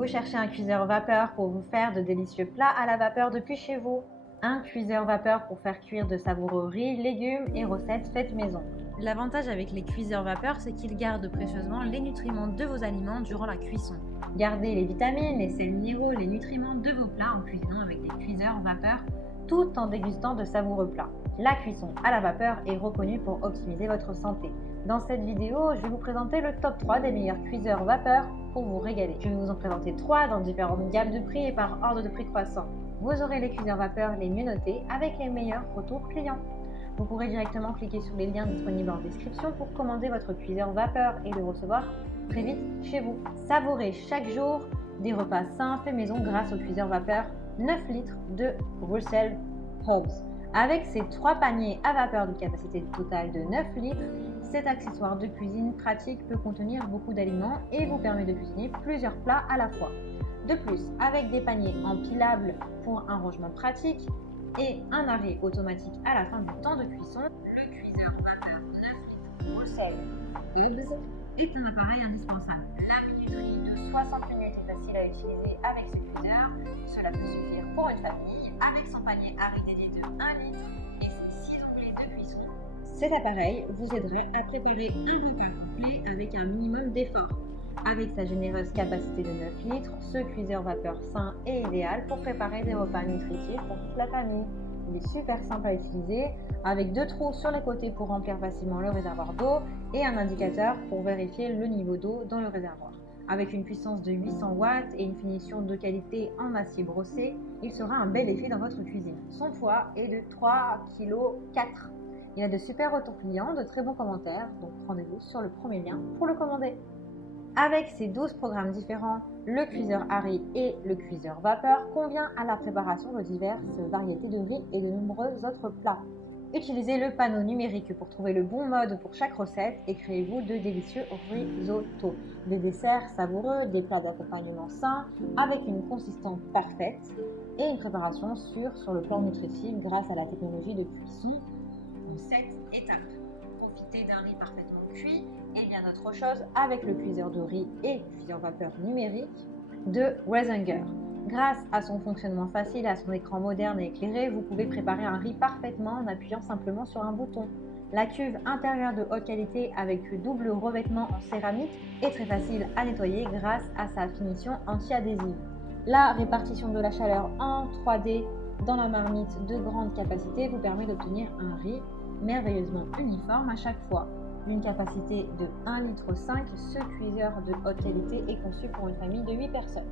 Vous cherchez un cuiseur vapeur pour vous faire de délicieux plats à la vapeur depuis chez vous. Un cuiseur vapeur pour faire cuire de savoureux riz, légumes et recettes faites maison. L'avantage avec les cuiseurs vapeur, c'est qu'ils gardent précieusement les nutriments de vos aliments durant la cuisson. Gardez les vitamines, les sels minéraux, les nutriments de vos plats en cuisinant avec des cuiseurs vapeur, tout en dégustant de savoureux plats. La cuisson à la vapeur est reconnue pour optimiser votre santé. Dans cette vidéo, je vais vous présenter le top 3 des meilleurs cuiseurs vapeur pour vous régaler. Je vais vous en présenter 3 dans différentes gammes de prix et par ordre de prix croissant. Vous aurez les cuiseurs vapeur les mieux notés avec les meilleurs retours clients. Vous pourrez directement cliquer sur les liens disponibles en description pour commander votre cuiseur vapeur et le recevoir très vite chez vous. Savourez chaque jour des repas sains faits maison grâce au cuiseur vapeur 9 litres de Russell Hobbs. Avec ses 3 paniers à vapeur d'une capacité totale de 9 litres, cet accessoire de cuisine pratique peut contenir beaucoup d'aliments et vous permet de cuisiner plusieurs plats à la fois. De plus, avec des paniers empilables pour un rangement pratique et un arrêt automatique à la fin du temps de cuisson, le cuiseur vapeur 9 litres Russell Hobbs est un appareil indispensable. La minuterie de 60 minutes est facile à utiliser avec ce cuiseur. Cela peut suffire pour une famille avec son panier à riz dédié de 1 litre et ses 6 onglets de cuisson. Cet appareil vous aidera à préparer un repas complet avec un minimum d'effort. Avec sa généreuse capacité de 9 litres, ce cuiseur vapeur sain est idéal pour préparer des repas nutritifs pour toute la famille. Il est super simple à utiliser, avec 2 trous sur les côtés pour remplir facilement le réservoir d'eau et un indicateur pour vérifier le niveau d'eau dans le réservoir. Avec une puissance de 800 watts et une finition de qualité en acier brossé, il sera un bel effet dans votre cuisine. Son poids est de 3,4 kg. Il a de super retours clients, de très bons commentaires, donc rendez-vous sur le premier lien pour le commander. Avec ses 12 programmes différents, le cuiseur à riz et le cuiseur vapeur convient à la préparation de diverses variétés de riz et de nombreux autres plats. Utilisez le panneau numérique pour trouver le bon mode pour chaque recette et créez-vous de délicieux risottos, des desserts savoureux, des plats d'accompagnement sains avec une consistance parfaite et une préparation sûre sur le plan nutritif grâce à la technologie de cuisson en 7 étapes. Profitez d'un riz parfaitement cuit et bien d'autres choses avec le cuiseur de riz et cuiseur vapeur numérique de Reisinger. Grâce à son fonctionnement facile et à son écran moderne et éclairé, vous pouvez préparer un riz parfaitement en appuyant simplement sur un bouton. La cuve intérieure de haute qualité avec double revêtement en céramique est très facile à nettoyer grâce à sa finition anti-adhésive. La répartition de la chaleur en 3D dans la marmite de grande capacité vous permet d'obtenir un riz merveilleusement uniforme à chaque fois. D'une capacité de 1,5 litre, ce cuiseur de haute qualité est conçu pour une famille de 8 personnes.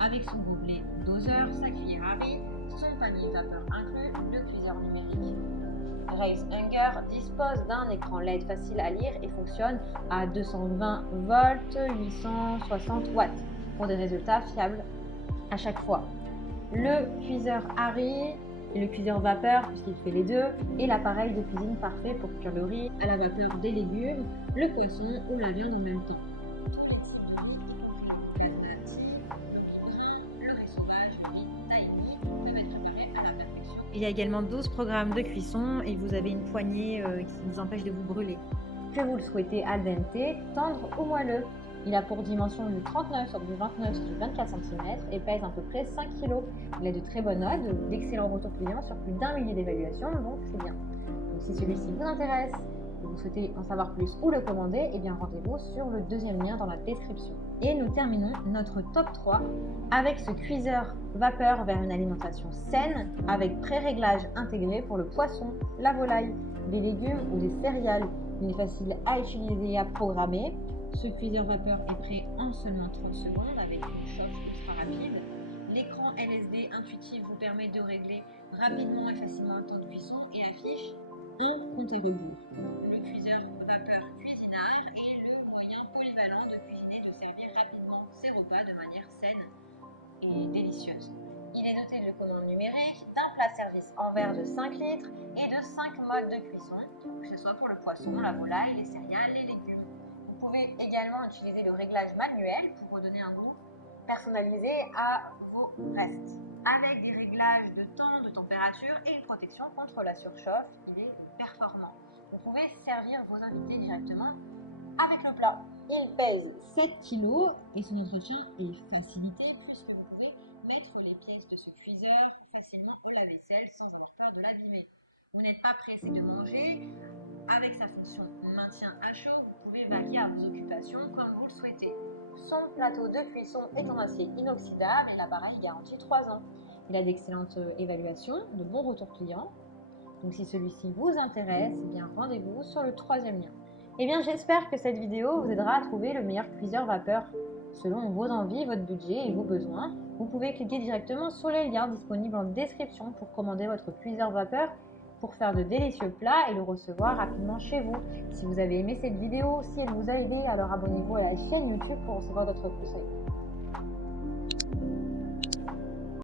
Avec son gobelet doseur, sa cuillère à riz, son panier vapeur inclus, le cuiseur numérique Reisinger dispose d'un écran LED facile à lire et fonctionne à 220 volts, 860 watts pour des résultats fiables à chaque fois. Le cuiseur à riz et le cuiseur vapeur, puisqu'il fait les deux, est l'appareil de cuisine parfait pour cuire le riz à la vapeur des légumes, le poisson ou la viande en même temps. Il y a également 12 programmes de cuisson et vous avez une poignée qui vous empêche de vous brûler. Que vous le souhaitez al dente, tendre ou moelleux. Il a pour dimension du 39 sur du 29 sur du 24 cm et pèse à peu près 5 kg. Il a de très bonnes notes, d'excellents retours clients sur plus d'1 millier d'évaluations, donc c'est bien. Donc si celui-ci vous intéresse et vous souhaitez en savoir plus ou le commander, eh bien rendez-vous sur le deuxième lien dans la description. Et nous terminons notre top 3 avec ce cuiseur vapeur vers une alimentation saine avec pré-réglage intégré pour le poisson, la volaille, des légumes ou des céréales. Il est facile à utiliser et à programmer. Ce cuiseur vapeur est prêt en seulement 30 secondes avec une chauffe ultra rapide. L'écran LSD intuitif vous permet de régler rapidement et facilement le temps de cuisson et affiche un compte à rebours. Le cuiseur vapeur cuisinard est le moyen polyvalent de cuisiner et de servir rapidement ses repas de manière saine et délicieuse. Il est doté de commandes numériques, d'un plat-service en verre de 5 litres et de 5 modes de cuisson, que ce soit pour le poisson, la volaille, les céréales, les légumes. Vous pouvez également utiliser le réglage manuel pour redonner un goût personnalisé à vos restes. Avec des réglages de temps, de température et une protection contre la surchauffe, il est performant. Vous pouvez servir vos invités directement avec le plat. Il pèse 7 kg et son entretien est facilité puisque vous pouvez mettre les pièces de ce cuiseur facilement au lave-vaisselle sans avoir peur de l'abîmer. Vous n'êtes pas pressé de manger. Avec sa fonction maintien à chaud, vous pouvez vaquer à vos occupations comme vous le souhaitez. Son plateau de cuisson est en acier inoxydable et l'appareil garantit 3 ans. Il a d'excellentes évaluations, de bons retours clients. Donc si celui-ci vous intéresse, eh bien rendez-vous sur le 3e lien. Eh bien j'espère que cette vidéo vous aidera à trouver le meilleur cuiseur vapeur selon vos envies, votre budget et vos besoins. Vous pouvez cliquer directement sur les liens disponibles en description pour commander votre cuiseur vapeur pour faire de délicieux plats et le recevoir rapidement chez vous. Si vous avez aimé cette vidéo, si elle vous a aidé, alors abonnez-vous à la chaîne YouTube pour recevoir d'autres conseils.